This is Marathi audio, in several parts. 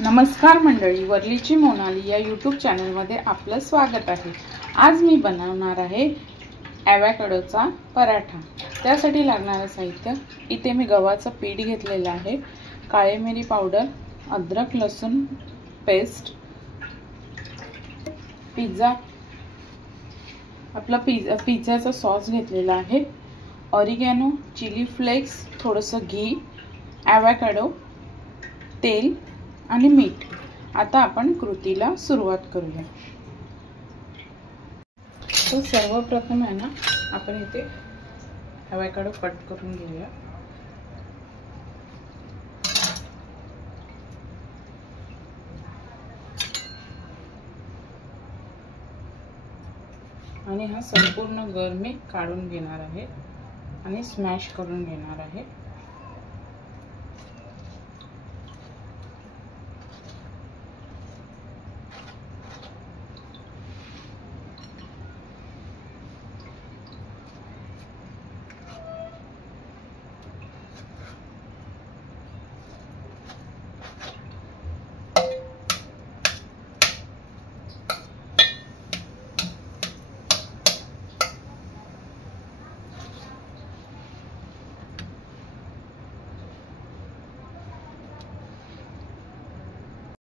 नमस्कार मंडळी, वरलीची मोनाली या यूट्यूब चॅनलमध्ये आपलं स्वागत आहे। आज मी बनवणार आहे ॲवोकॅडोचा पराठा। त्यासाठी लागणारे साहित्य इथे मी गव्हाचं पीठ घेतलेलं आहे, काळे मिरी पावडर, अद्रक लसूण पेस्ट, पिझ्झाचा सॉस घेतलेला आहे, ऑरिगॅनो, चिली फ्लेक्स, थोडंसं घी, ॲवोकॅडो, तेल आणि मीठ। आता आपण कृतीला सुरुवात करूया। तो सर्वप्रथम आहे ना, आपण इथे ॲवोकॅडो कट करून घेऊया। आणि हा संपूर्ण गर मी काढून घेणार आहे आणि स्मॅश करून घेणार आहे।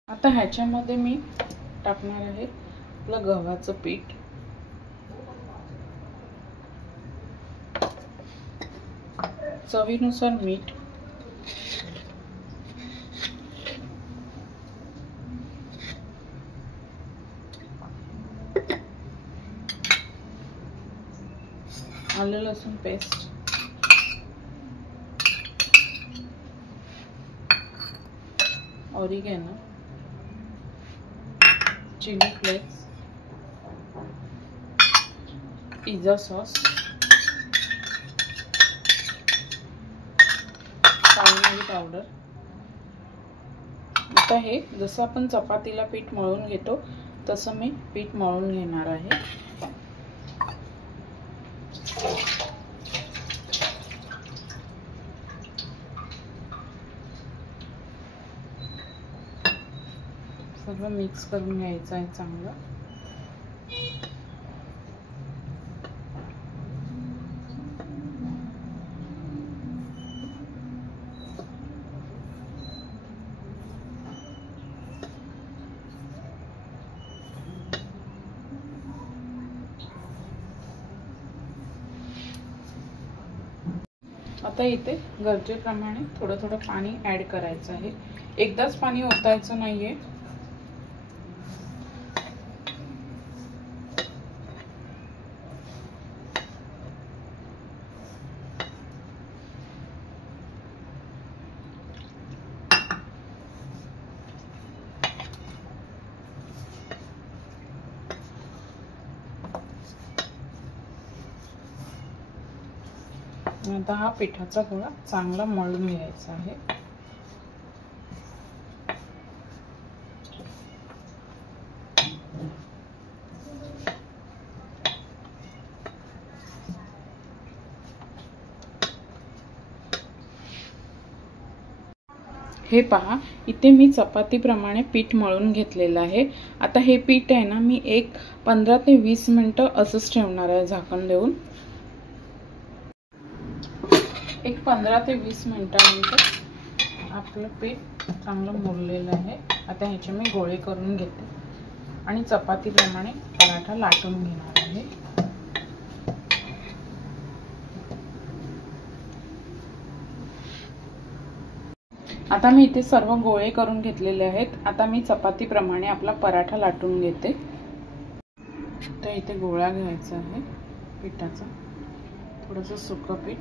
आता ह्याच्यामध्ये मी टाकणार आहे आपलं गव्हाचं पीठ, चवीनुसार मीठ, आलं लसूण paste, oregano, chilli flakes, pizza sauce, काळी मिरी पावडर। आता हे जसं आपण चपातीला पीठ मळून घेतो तसं मी पीठ मळून घेणार आहे। सर्व मिक्स करून घ्यायचं आहे चांगलं। आता इथे गरजेप्रमाणे थोडं थोडं पाणी ऍड करायचं आहे, एकदाच पाणी ओतायचं नाहीये। आता हा पिठाचा गोळा चांगला मळून घ्यायचा आहे। हे पहा, इथे मी चपातीप्रमाणे पीठ मळून घेतलेलं आहे। आता हे पीठ आहे ना, मी 15 ते 20 मिनिटं असंच ठेवणार आहे झाकण देऊन। 15 ते 20 मिनिटांनंतर आपलं पीठ चांगलं मुरलेलं आहे। आता ह्याचे मी गोळे करून घेते आणि चपातीप्रमाणे पराठा लाटून घेणार आहे। आता मी इथे सर्व गोळे करून घेतलेले आहेत। आता मी चपातीप्रमाणे आपला पराठा लाटून घेते। तर इथे गोळा घ्यायचा आहे पिठाचा, थोडंसं सुकं पीठ,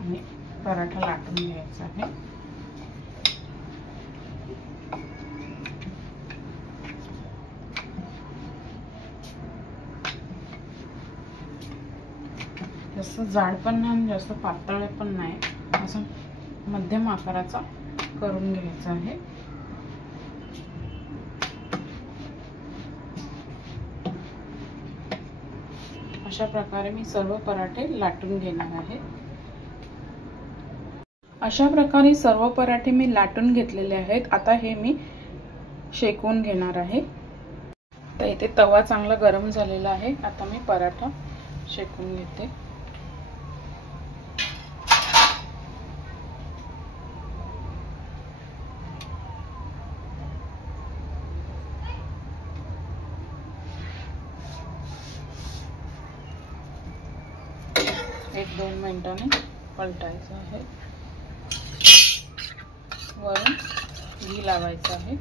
आणि पराठा लाटून घ्यायचा आहे। जास्त जाड पण नाही आणि जास्त पातळ पण नाही, असं मध्यम आकाराचा करून घ्यायचा आहे। अशा प्रकारे मी सर्व पराठे लाटून घेणार आहे। अशा प्रकारे सर्व पराठे मी लाटून घेतलेले आहेत। आता हे मी शेकून घेणार आहे। तर इथे तवा चांगला गरम झालेला आहे। आता मी पराठा शेकून घेते। एक 2 मिनिटांनी पलटायचं आहे। वरून घी लावायचं आहे।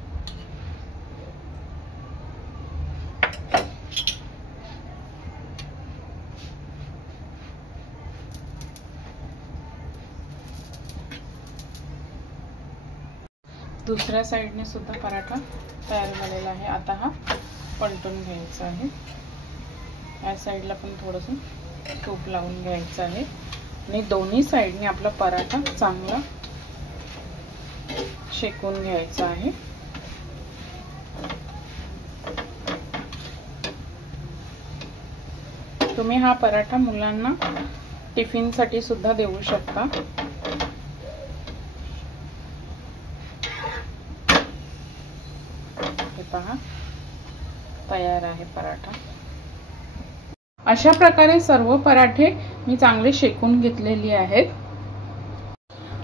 दुसऱ्या साइडने सुद्धा पराठा तयार झालेला आहे। आता हा पलटून घ्यायचा आहे। या साइडला पण थोडंसं तूप लावून घ्यायचं आहे आणि दोन्ही साइडने आपला पराठा चांगला शेकून घ्यायचा आहे। तुम्ही हा पराठा मुलांना टिफिन साठी सुद्धा देऊ शकता। हे पहा, तयार आहे पराठा। अशा प्रकारे सर्व पराठे मी चांगले शेकून घेतलेले आहेत।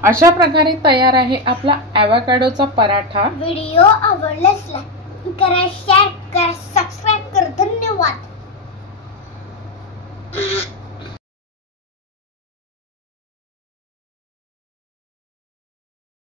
अशा प्रकारे तयार आहे आपला ॲवोकॅडोचा पराठा। व्हिडिओ आवडल्यास लाईक करा, शेअर करा, सबस्क्राइब करा। धन्यवाद।